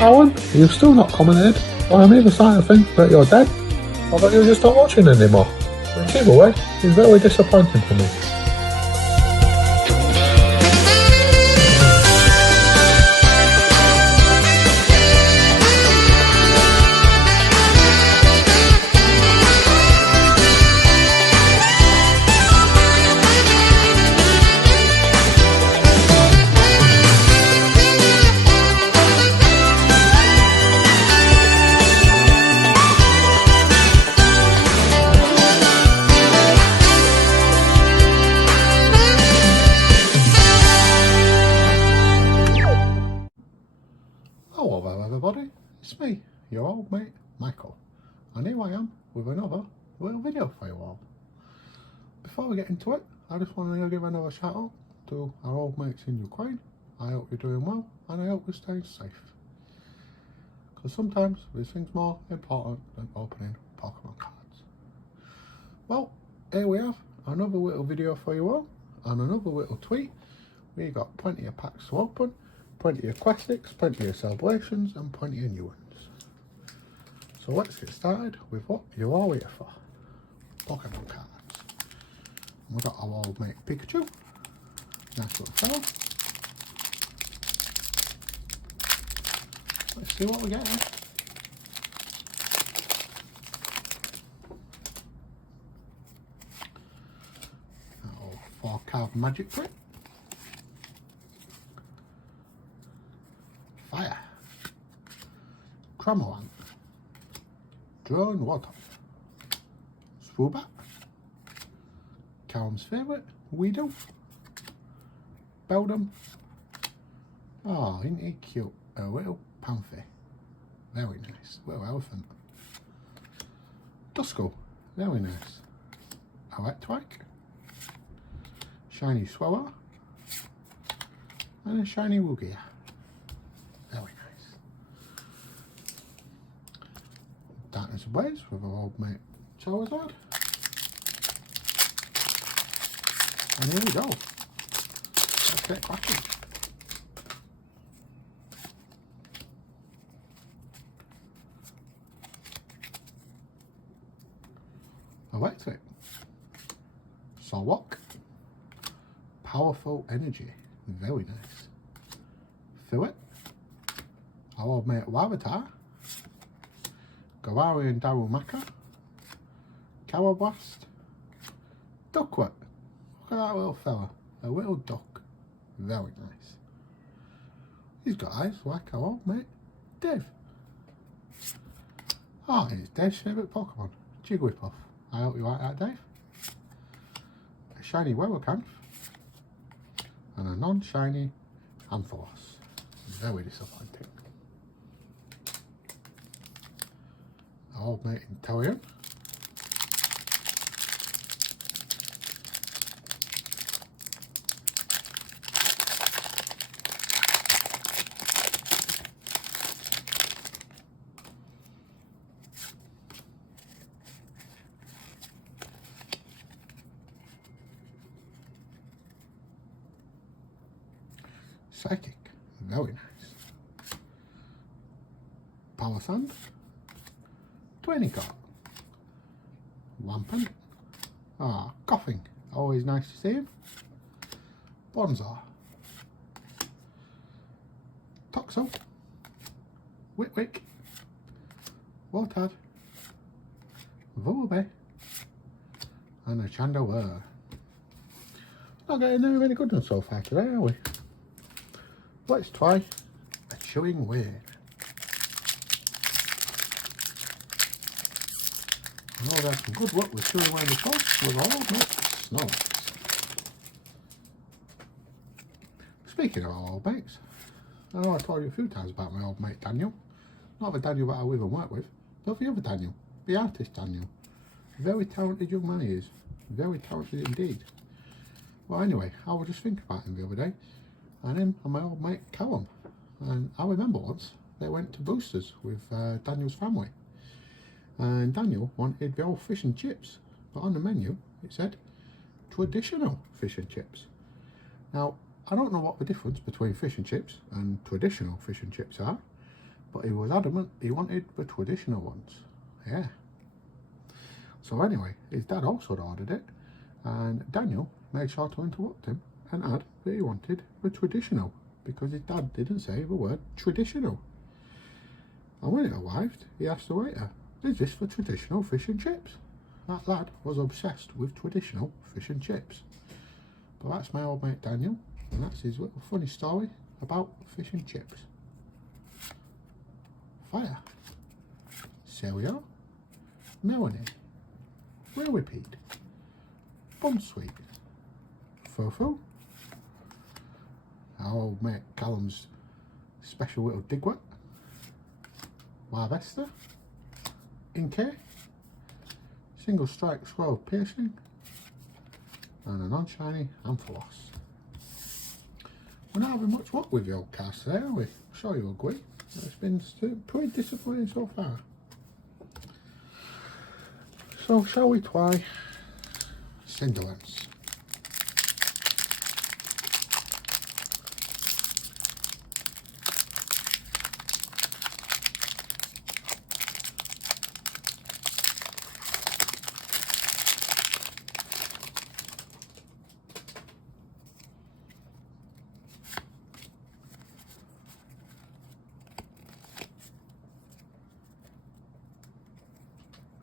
Alan, you've still not commented. Well, I'm either starting to think that you're dead, or that you're just not watching anymore. Whichever way, it's very disappointing for me. Hello there everybody, it's me, your old mate Michael, and here I am with another little video for you all. Before we get into it, I just want to give another shout out to our old mates in Ukraine. I hope you're doing well and I hope you're staying safe. Because sometimes there's things more important than opening Pokemon cards. Well, here we have another little video for you all and another little tweet. We got plenty of packs to open. Plenty of classics, plenty of celebrations and plenty of new ones. So let's get started with what you're all here for. Pokemon cards. And we've got our old mate Pikachu. Nice little fella. Let's see what we're getting. That old 4-card magic trick. Fire, Cramoran, Drone Water, Swoobat, Callum's favourite, Weedle, Beldum, oh isn't he cute, a little Panther, very nice, little elephant, Duskull, very nice, Electrike, Shiny Swallow, and a Shiny Wugia. Very nice. Darkness Ablaze with our old mate Charizard. And here we go. Let's get cracking. Electric. Solwalk. Powerful Energy. Very nice. Fillet. Our old mate Waratah, Galarian Darumaka, Carablast, Ducklet. Look at that little fella, a little duck, very nice. He's got eyes like our old mate Dave. Oh, it's Dave's favourite Pokemon, Jigglypuff. I hope you like that, Dave. A shiny Wellicanth and a non-shiny Ampharos. Very disappointing. Old mate Intellion, Psychic, very nice, Palisand, Twinicott, Wampum, Coughing, always nice to see him, Bonzar, Toxel, Witwick, Wartad, Volbe, and a Chandelure. Not getting very many good ones so far today, are we? Let's try a Chewing Weird. I know there's some good luck with chewing away the post with our old mate Snorlax. Speaking of our old mates, I know I told you a few times about my old mate Daniel. Not the Daniel that I live and work with, but the other Daniel, the artist Daniel. Very talented young man he is. Very talented indeed. Well anyway, I was just thinking about him the other day, and him and my old mate Callum. And I remember once they went to Boosters with Daniel's family. And Daniel wanted the old fish and chips, but on the menu it said traditional fish and chips. Now, I don't know what the difference between fish and chips and traditional fish and chips are, but he was adamant he wanted the traditional ones. Yeah. So anyway, his dad also ordered it, and Daniel made sure to interrupt him and add that he wanted the traditional, because his dad didn't say the word traditional. And when it arrived, he asked the waiter, "Is this for traditional fish and chips?" That lad was obsessed with traditional fish and chips. But that's my old mate Daniel, and that's his little funny story about fish and chips. Fire, cereal, mayonnaise, railway peat, bun sweet, fufu, our old mate Callum's special little digwit, Marvester, Inkay, single strike scroll piercing, and a non-shiny amphilos. We're not having much luck with the old cast today, are we? I'm sure you'll agree. It's been pretty disappointing so far. So shall we try Cinderlands?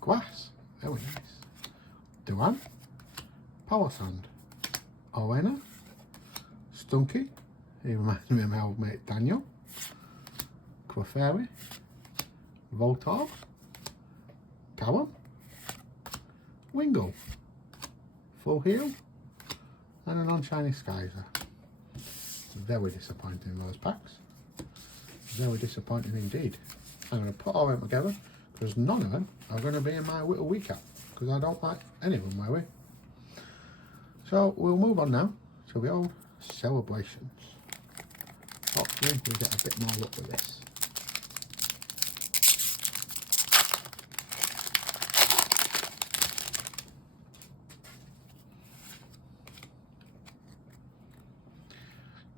Grass, very nice. Duran, Power Sand, Arena, Stunky, he reminds me of my old mate Daniel, Clefairy, Voltorb, Callum, Wingle, Full Heal, and a non-shiny Skyzer. Very disappointing, those packs. Very disappointing indeed. I'm going to put all of them together, because none of them are going to be in my little recap, because I don't like any of them my way. So we'll move on now to the old celebrations. Hopefully we'll get a bit more luck with this.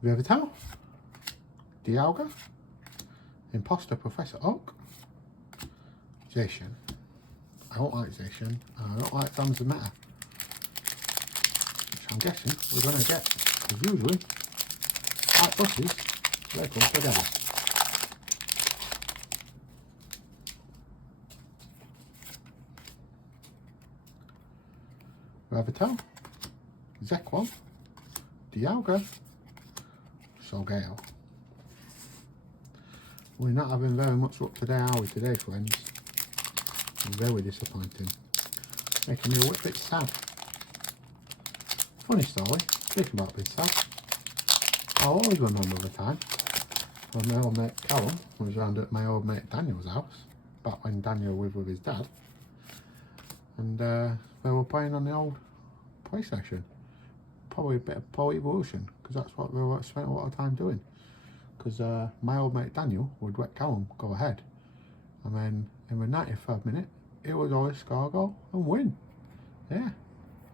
Rivertown, Dialga, Imposter Professor Oak, Zacian. I don't like Zacian, and I don't like Thumbs of Meta, which I'm guessing we're going to get, as usually, like buses, they come together. Ravitel, Zekwan, Dialga, Solgale. We're not having very much luck today, are we today, friends? Very disappointing. Making me a little bit sad. Funny story, speaking about being sad, I always remember the time when my old mate Callum was round at my old mate Daniel's house, back when Daniel was with his dad, and they were playing on the old PlayStation. Probably a bit of Pro Evolution, because that's what we spent a lot of time doing. Because my old mate Daniel would let Callum go ahead, and then in the 93rd minute, it would always score a goal and win. Yeah,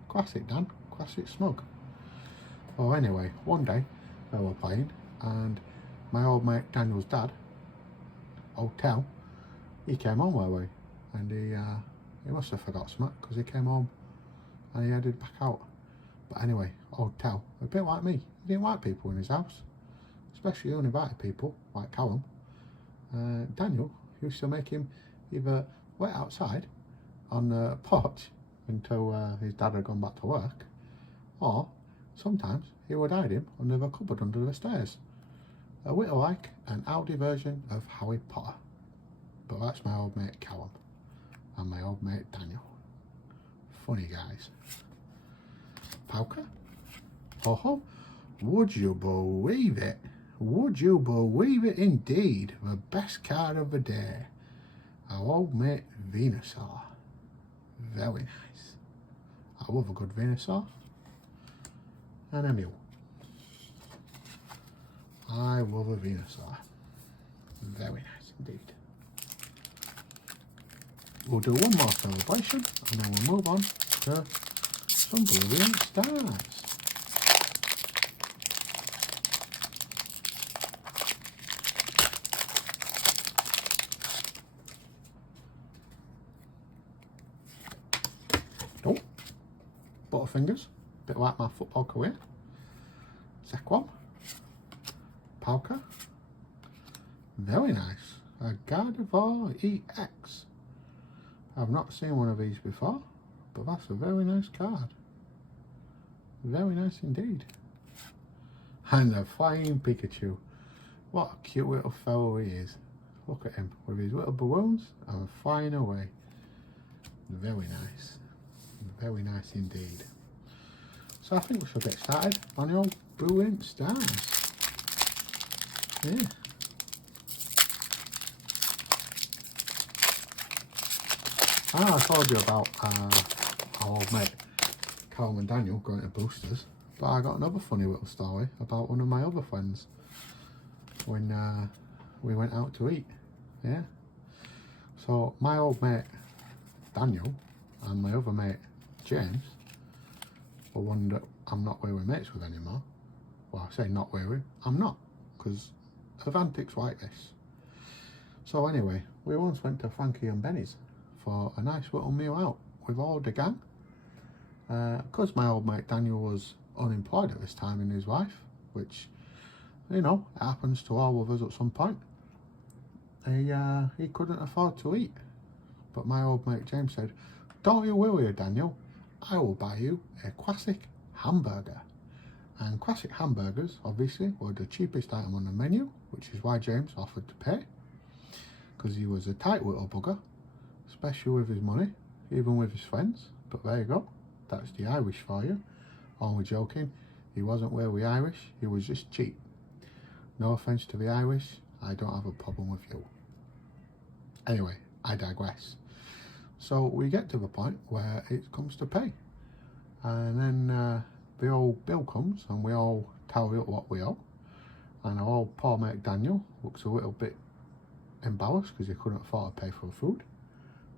classic Dan, classic smug. Well, anyway, one day they were playing, and my old mate Daniel's dad, old Tel, he came home that way, and he must have forgot something, because he came home and he headed back out. But anyway, old Tel, a bit like me, he didn't like people in his house, especially uninvited people like Callum. Daniel used to make him either wait outside on the porch until his dad had gone back to work, or sometimes he would hide him under the cupboard under the stairs. A little like an Audi version of Harry Potter. But that's my old mate Callum and my old mate Daniel. Funny guys. Pauka? Ho ho, would you believe it? Would you believe it indeed? The best card of the day. Our old mate Venusaur. Very nice. I love a good Venusaur. And a mule. I love a Venusaur. Very nice indeed. We'll do one more celebration and then we'll move on to some brilliant stars. Butterfingers, a bit like my football career. Zequam, Palka, very nice. A Gardevoir EX. I've not seen one of these before, but that's a very nice card. Very nice indeed. And a flying Pikachu. What a cute little fellow he is. Look at him with his little balloons and flying away. Very nice. Very nice indeed. So I think we should get started on the old Brilliant Stars. Yeah. I told you about our old mate Callum and Daniel going to Boosters, but I got another funny little story about one of my other friends when we went out to eat. Yeah. So my old mate Daniel and my other mate James were one that I'm not really mates with anymore. Well, I say not really, I'm not, because of antics like this. So anyway, we once went to Frankie and Benny's for a nice little meal out with all the gang. Because my old mate Daniel was unemployed at this time in his life, which, you know, happens to all of us at some point. He couldn't afford to eat. But my old mate James said, "Don't you worry, Daniel, I will buy you a classic hamburger." And classic hamburgers, obviously, were the cheapest item on the menu, which is why James offered to pay. Because he was a tight little bugger, especially with his money, even with his friends. But there you go, that's the Irish for you. Only joking, he wasn't really Irish, he was just cheap. No offence to the Irish, I don't have a problem with you. Anyway, I digress. So we get to the point where it comes to pay. And then the old bill comes and we all tally up what we owe. And our old poor mate Daniel looks a little bit embarrassed because he couldn't afford to pay for food.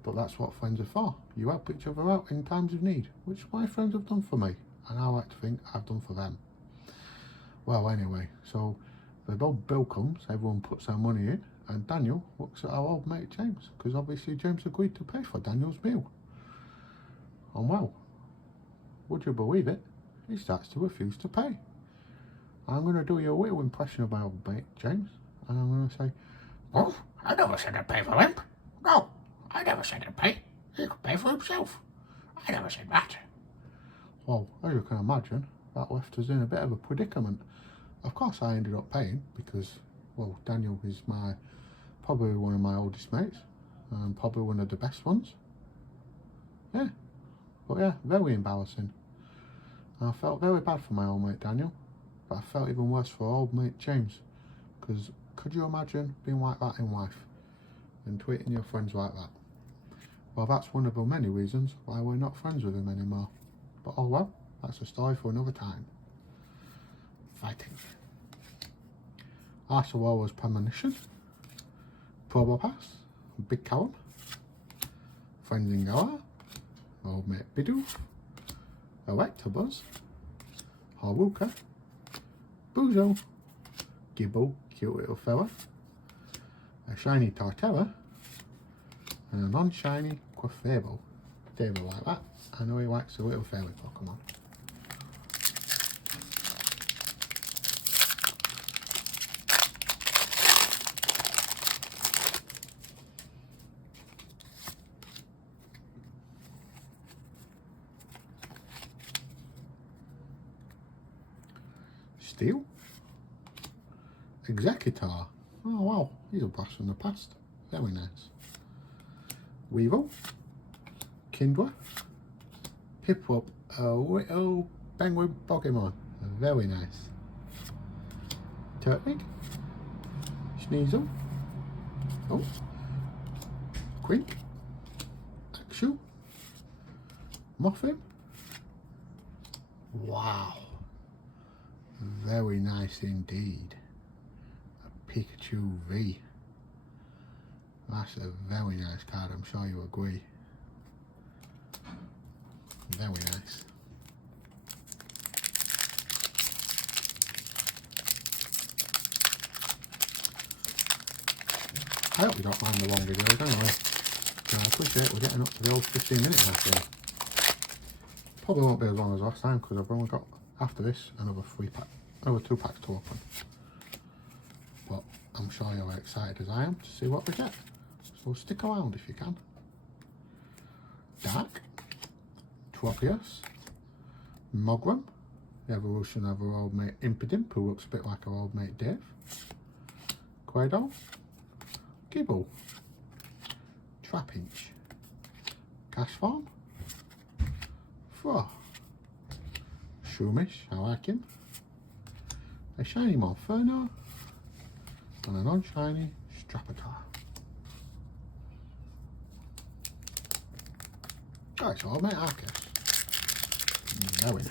But that's what friends are for. You help each other out in times of need, which my friends have done for me. And I like to think I've done for them. Well, anyway, so the old bill comes, everyone puts their money in, and Daniel looks at our old mate James, because obviously James agreed to pay for Daniel's meal. And well, would you believe it, he starts to refuse to pay. I'm going to do you a little impression of my old mate James, and I'm going to say, "Oh, I never said I'd pay for him. No, I never said I'd pay. He could pay for himself. I never said that." Well, as you can imagine, that left us in a bit of a predicament. Of course I ended up paying because, well, Daniel is probably one of my oldest mates and probably one of the best ones. Yeah, but yeah, very embarrassing. And I felt very bad for my old mate Daniel, but I felt even worse for old mate James, because could you imagine being like that in life and treating your friends like that? Well, that's one of the many reasons why we're not friends with him anymore. But oh well, that's a story for another time. Fighting. Arsawawa's Premonition, Probopass, Big Callum, Friends in Galar, Old Mate Bidoof, Electabuzz, Haruka, Buzo, Gibble, cute little fella, a shiny Torterra, and a non-shiny Quaffable. David like that. I know he likes a little fairy Pokemon. Steel, Executor. Oh wow, he's a blast from the past. Very nice. Weevil, Kindra, Piplup, a little penguin Pokemon. Very nice. Turtwig, Sneasel, oh, Quink, Axel, Muffin. Wow. Very nice indeed. A Pikachu V. That's a very nice card, I'm sure you agree. Very nice. I hope you don't mind the long videos anyway. I appreciate we're getting up to the old 15-minute mark here. Probably won't be as long as last time because I've only got, after this, another 2 packs to open. But I'm sure you're excited as I am to see what we get. So stick around if you can. Dark, Tropius, Mogram, the evolution of our old mate Impidimp, who looks a bit like our old mate Dave. Quaidol, Gibble, Trapinch, Cashfarm, Froth, Shroomish, I like him, a shiny Monferno, and a non-shiny Strapatar. Alright, so old mate Arceus. Very nice.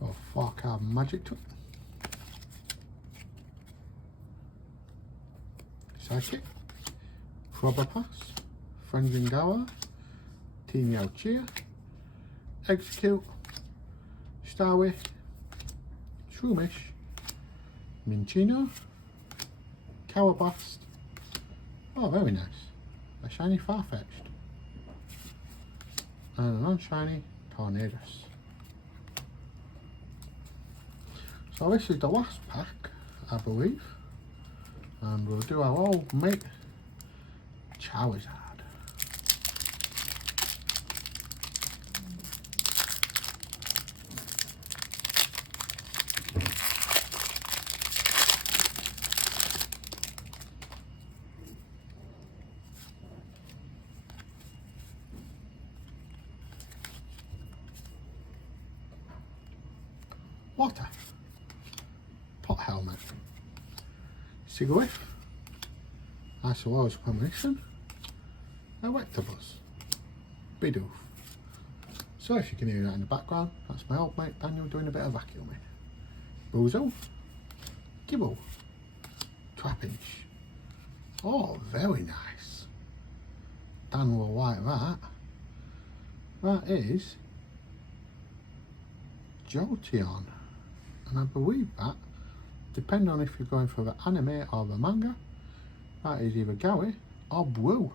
Oh, 4-card magic trick. Psychic, Probopass, Frenzingawa, Team Cheer, Execute, Starway, Shroomish, Minchino, Cowerblast. Oh, very nice. A shiny Farfetch'd. And a non-shiny Tornadus. So this is the last pack, I believe. And we'll do our old mate Charizard. Water, Pot Helmet, Sigilyph, Isolars Premonition, Electabuzz, Bidoof. So if you can hear that in the background, that's my old mate Daniel doing a bit of vacuuming. Bozo, Gibble, Trapinch. Oh, very nice. Dan will like that. That is Jolteon. And I believe that, depending on if you're going for the anime or the manga, that is either Gaui or Blue.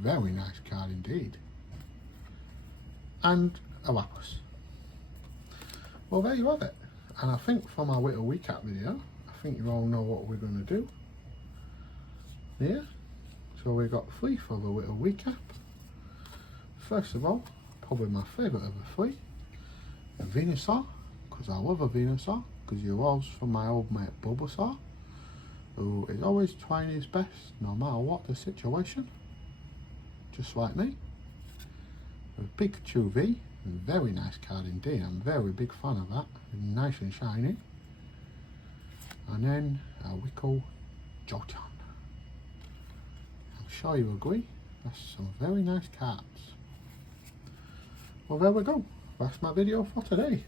Very nice card indeed. And a Lapras. Well, there you have it. And I think from our little recap video, I think you all know what we're going to do. Yeah. So we've got 3 for the little recap. First of all, probably my favourite of the 3, a Venusaur, because I love a Venusaur, because he evolves from my old mate Bulbasaur, who is always trying his best no matter what the situation, just like me. A Pikachu V, very nice card indeed, I'm a very big fan of that, nice and shiny. And then a Wickle Jolteon. I'm sure you agree, that's some very nice cards. Well, there we go, that's my video for today.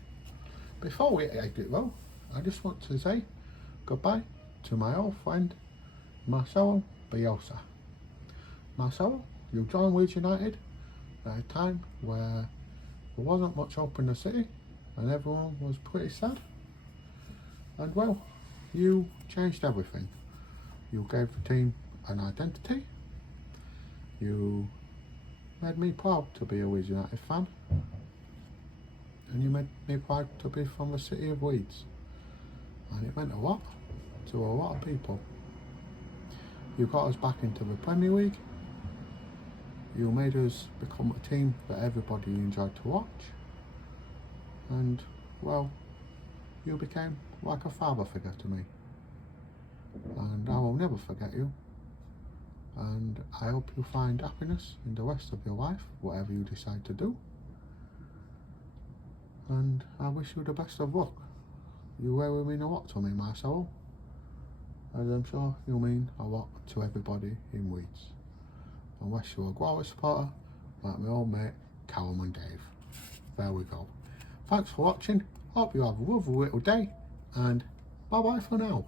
Before we exit though, I just want to say goodbye to my old friend Marcelo Bielsa. Marcelo, you joined Leeds United at a time where there wasn't much hope in the city and everyone was pretty sad. And well, you changed everything. You gave the team an identity. You made me proud to be a Leeds United fan. And you made me proud to be from the city of Leeds. And it meant a lot to a lot of people. You got us back into the Premier League. You made us become a team that everybody enjoyed to watch. And, well, you became like a father figure to me. And I will never forget you. And I hope you find happiness in the rest of your life, whatever you decide to do. And I wish you the best of luck. You really mean a lot to me, Marcelo, as I'm sure you mean a lot to everybody in Leeds. Unless you're a Guara supporter, like my old mate Callum and Dave. There we go. Thanks for watching, hope you have a lovely little day, and bye bye for now.